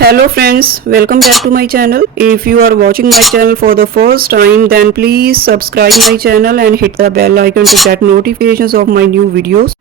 Hello friends, welcome back to my channel. If you are watching my channel for the first time, then please subscribe my channel and hit the bell icon to get notifications of my new videos.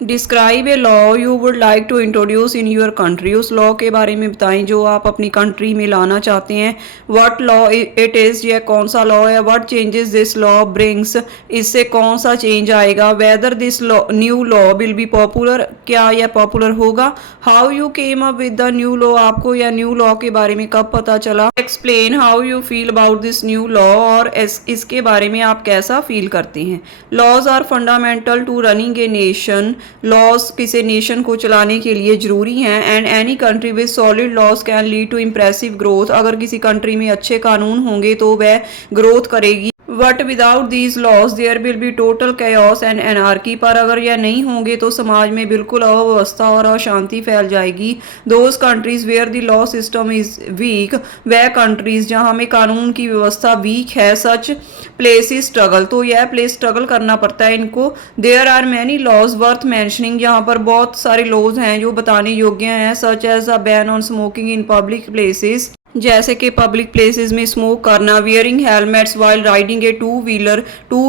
Describe a law you would like to introduce in your country. उस law के बारे में बताएं जो आप अपनी country में लाना चाहते हैं। व्हाट लॉ इट इज़, यह कौन सा लॉ है। What changes this law brings, इससे कौन सा चेंज आएगा। Whether this law new law will be popular, क्या यह पॉपुलर होगा। How you came up with the new law, आपको यह न्यू लॉ के बारे में कब पता चला। Explain how you feel about this new law, और इसके बारे में आप कैसा फील करते हैं। Laws are fundamental to running a nation, laws किसी नेशन को चलाने के लिए जरूरी हैं। And any country with solid laws can lead to impressive growth, अगर किसी कंट्री में अच्छे कानून होंगे तो वह ग्रोथ करेगी। But without these laws there will be total chaos and anarchy, पर अगर यह नहीं होंगे तो समाज में बिल्कुल अव्यवस्था और अशांति फैल जाएगी। Those countries where the law system is weak, वह कंट्रीज जहाँ में कानून की व्यवस्था वीक है, सच प्लेस स्ट्रगल, तो यह प्लेस स्ट्रगल करना पड़ता है इनको। There are many laws worth mentioning, यहाँ पर बहुत सारे लॉज हैं जो बताने योग्य हैं। Such as a ban on smoking in public places, जैसे कि पब्लिक प्लेसेस में स्मोक करना। Wearing helmets while riding a two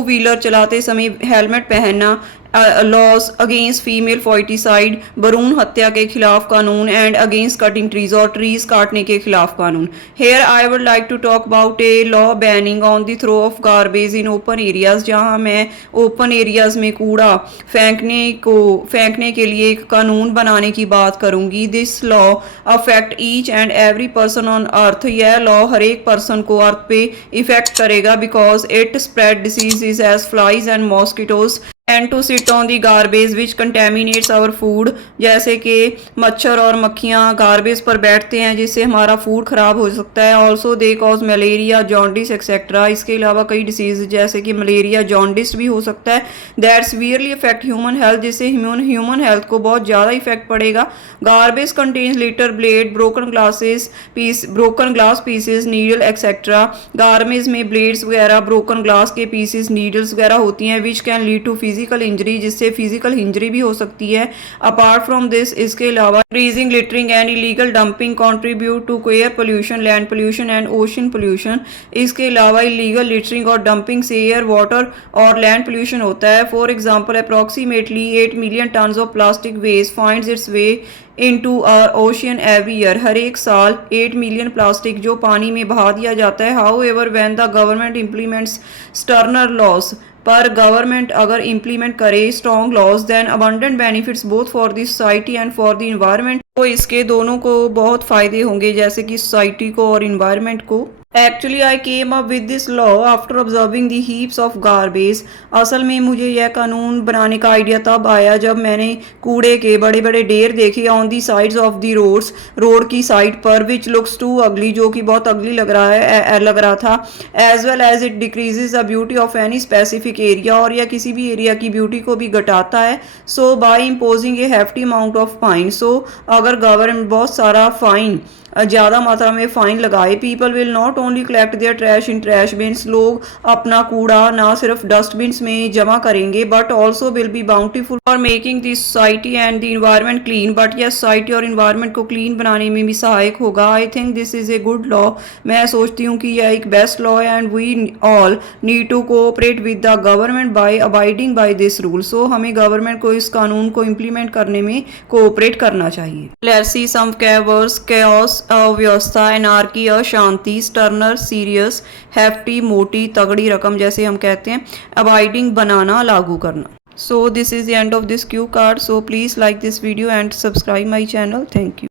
wheeler चलाते समय हेलमेट पहनना। लॉज अगेंस्ट फीमेल फोइटिसाइड, भ्रूण हत्या के खिलाफ कानून। एंड अगेंस्ट कटिंग ट्रीज, और ट्रीज काटने के खिलाफ कानून। Here I would like to talk about a law banning on the throw of garbage in open areas, जहां मैं ओपन एरियाज में कूड़ा फेंकने के लिए एक कानून बनाने की बात करूंगी। This law affect each and every person on earth, यह लॉ हर एक पर्सन को अर्थ पे इफेक्ट करेगा, because it spread diseases as flies and mosquitoes and to sit on the garbage which contaminates our food, जैसे कि मच्छर और मक्खियाँ गार्बेज पर बैठते हैं जिससे हमारा फूड खराब हो सकता है। Also they cause malaria, jaundice etcetera, इसके अलावा कई डिसीज जैसे कि मलेरिया, जॉन्डिस भी हो सकता है। That severely affect human health, जिससे ह्यूमन हेल्थ को बहुत ज़्यादा इफेक्ट पड़ेगा। Garbage contains litter, blade, broken glass pieces, needle etcetera, garbage में ब्लेड्स वगैरह, ब्रोकन ग्लास के पीसेज, नीडल्स वगैरह होती हैं, which can lead to physical injury, जिससे फिजिकल इंजरी भी हो सकती है। अपार्ट फ्रॉम दिस, इसके अलावा freezing, littering and illegal dumping contribute to air pollution, land pollution and ocean pollution, इसके अलावा इलीगल लिटरिंग और डंपिंग से एयर, वाटर और लैंड पोल्यूशन होता है। For example approximately 8 million tons of plastic waste finds its way into our ocean every year, हर एक साल 8 मिलियन प्लास्टिक जो पानी में बहा दिया जाता है। However when the government implements sterner laws, पर गवर्नमेंट अगर इम्प्लीमेंट करे strong laws, then abundant benefits both for the society and for the environment, तो इसके दोनों को बहुत फायदे होंगे, जैसे कि सोसाइटी को और इन्वायरमेंट को। Actually I came up with this law after observing the heaps of garbage, असल में मुझे यह कानून बनाने का आइडिया तब आया जब मैंने कूड़े के बड़े बड़े ढेर देखे on the sides of the roads, road की साइड पर, विच लुक्स टू अगली, जो कि बहुत अगली लग रहा था। As well as it decreases the beauty of any specific area, और यह किसी भी एरिया की ब्यूटी को भी घटाता है। So by imposing a hefty amount of fine, so अगर गवर्नमेंट बहुत सारा फाइन, ज़्यादा मात्रा में फाइन लगाए, people will not only collect their trash in trash bins, लोग अपना कूड़ा ना सिर्फ डस्टबिन्स में जमा करेंगे, but also will be bountiful for making the society and the environment clean, बट यह सोसाइटी और इन्वायरमेंट को क्लीन बनाने में भी सहायक होगा। I think this is a good law, मैं सोचती हूँ कि यह एक बेस्ट लॉ है। And we all need to cooperate with the government by abiding by this rule, so हमें गवर्नमेंट को इस कानून को इम्प्लीमेंट करने में कोऑपरेट करना चाहिए। लेट्स सी सम कैवर्स, कैओस अव्यवस्था, एनार्की अशांति, स्टर्नर सीरियस, हैफ्टी मोटी तगड़ी रकम जैसे हम कहते हैं, अबाइडिंग बनाना लागू करना। So this is the end of this cue card, so please like this video and subscribe my channel. Thank you.